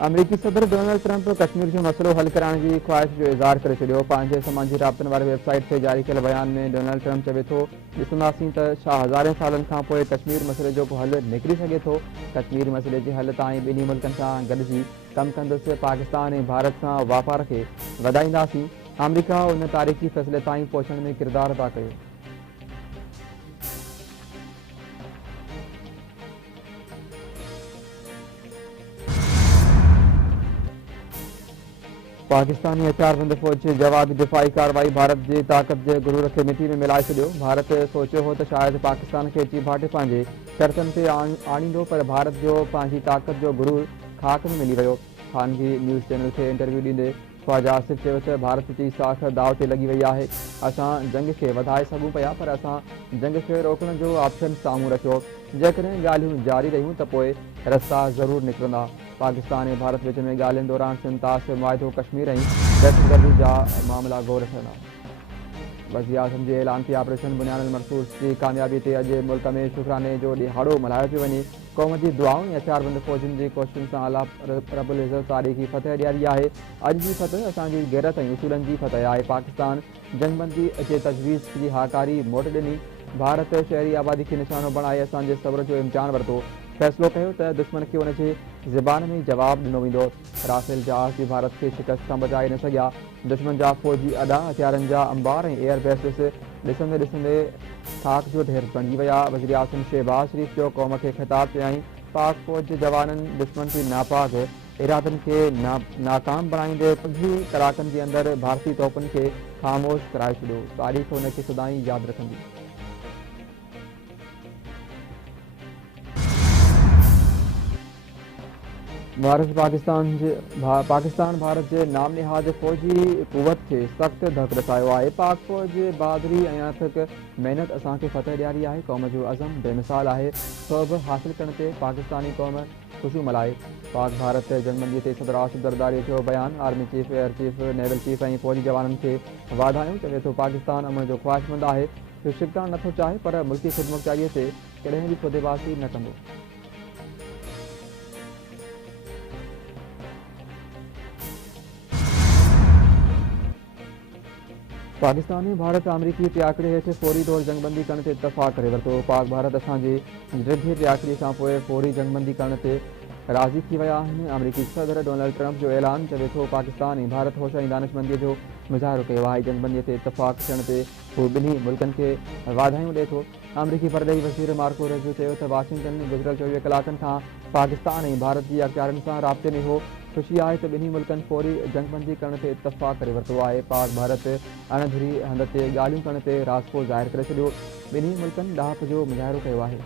अमरीकी सदर Donald Trump Kashmir जो मसलो हल कराने की ख्वाहिश जो इज़हार करे छॾियो। पंहिंजे समाजी राब्तनि वारी वेबसाइट ते जारी कयल बयान में डोनाल्ड ट्रंप चवे थो, ॾिसंदासीं त छा हज़ारे सालनि खां पोइ कश्मीर मसइले जो को हल निकिरी सघे थो। कश्मीर मसइले जे हल ताईं ॿिन्ही मुल्कनि सां गॾिजी कमु कंदुसि। पाकिस्तान ऐं भारत सां वापार खे वधाईंदासीं। अमरीका उन तारीख़ी फ़ैसिले ताईं पहुचण में किरदारु अदा कयो। पाकिस्तानी हथियारबंद फ़ौज जे जवाबी दिफ़ाई कार्रवाई भारत जी ताक़त जे गुरूर खे मिटी में मिलाए छॾियो। भारत सोचियो हो त शायदि पाकिस्तान खे अची भाटे पंहिंजे शर्तनि ते आणींदो, पर भारत जो पंहिंजी ताक़त जो गुरूर खाक में मिली वियो। ख़ानगी न्यूज़ चैनल खे इंटरव्यू ॾींदे ख्वाजा आसिफ चयो त भारत जी साख दाव ते लॻी वई आहे। असां जंग खे वधाए सघूं पिया, पर असां जंग खे रोकण जो ऑप्शन साम्हूं रखियो। जेकॾहिं ॻाल्हियूं जारी रहियूं त पोइ रस्ता ज़रूरु निकिरंदा। पाकिस्तान ऐं भारत विच में ॻाल्हियुनि दौरान सिंतास मुआदो कश्मीर ऐं दहशतगर्दी जा मामला गौर थियणा। वज़ीर आज़म जे ऐलान ते ऑपरेशन बुनियादुल मरसूस जी कामयाबी ते अॼु मुल्क में शुक्राने जो ॾिहाड़ो मल्हायो पियो वञे। क़ौम जी दुआउं ऐं हथियारबंद फ़ौजुनि जी कोशिशुनि सां अलाह रब्बुल इज़्ज़त तारीख़ी फतह ॾियारी आहे। अॼु जी फतह असांजी गैरत ऐं उसूलनि जी फतह आहे। पाकिस्तान जंगबंदी जे तजवीज़ जी हाकारी मोट ॾिनी। भारत शहरी आबादी खे निशानो बणाए असांजे सब्र जो इम्तिहान वरितो। फ़ैसिलो कयो त दुश्मन खे उन जे ज़बान में जवाबु ॾिनो वेंदो। राफेल जहाज़ जी भारत खे शिकस्त खां बचाए न सघिया। दुश्मन जा फ़ौजी अॾा, हथियारनि जा अंबार ऐं एयर बेसिस ॾिसंदे ॾिसंदे खाक जो ढेर बणिजी विया। वज़ीर आज़म शहबाज शरीफ़ जो क़ौम खे ख़िताब कयईं। पाक फ़ौज जे जवाननि दुश्मन जी नापाक इरादनि खे नाकाम बणाईंदे 15 कलाकनि जे अंदरि भारतीय तोपुनि खे ख़ामोश कराए छॾियो। तारीख़ हुन खे सदाईं यादि रखंदी। पाकिस्तान भारत जे नाम निहाद फ़ौजी क़ुवत खे सख़्तु धक रसायो आहे। पाक फ़ौज जे बहादुरी ऐं अथक महिनत असांखे फतह ॾियारी आहे। क़ौम जो अज़म बेमिसाल आहे। सभु हासिलु करण ते पाकिस्तानी क़ौम ख़ुशियूं मल्हाए। पाक भारत जंगबंदीअ ते सदर आसिफ ज़रदारी जो बयानु। Army chief, air chief, naval chief ऐं फ़ौजी जवाननि खे वाधायूं। चवे थो पाकिस्तान अमन जो ख़्वाहिशमंद आहे। इहो शिकतान नथो चाहे, पर मुल्की ख़ुदमुख़्तारीअ ते कॾहिं बि खुदेबाज़ी न कंदो। पाकिस्तान ऐं भारत अमरीकी ते आकड़े हेठि फौरी तौरु जंगबंदी करण ते इतफ़ाक़ करे वरितो। पाक भारत असांजे ड्रिघे ते आकड़ी खां पोइ फौरी जंगबंदी करण ते राज़ी थी विया आहिनि। अमरीकी सदर डोनाल्ड ट्रंप जो ऐलान चवे थो पाकिस्तान ऐं भारत होश ऐं दानिशमंदीअ जो मुज़ाहिरो कयो आहे। जंगबंदीअ ते इतफ़ाक़ थियण ते हू ॿिन्ही मुल्कनि खे वाधायूं ॾिए थो। अमरीकी परॾेही वज़ीर मार्को रूबियो चयो त वाशिंगटन गुज़िरियल 24 कलाकनि खां पाकिस्तान ऐं भारत जी अख़्तियारनि सां राब्ते में हो। ख़ुशी आहे त ॿिन्ही मुल्कनि फौरी जंगबंदी करण ते इतफ़ाक़ करे वरितो आहे। पाक भारत अणधरी हंध ते ॻाल्हियूं करण ते राज़िपो ज़ाहिर करे छॾियो। ॿिन्ही मुल्कनि ॾाहप जो मुज़ाहिरो कयो आहे।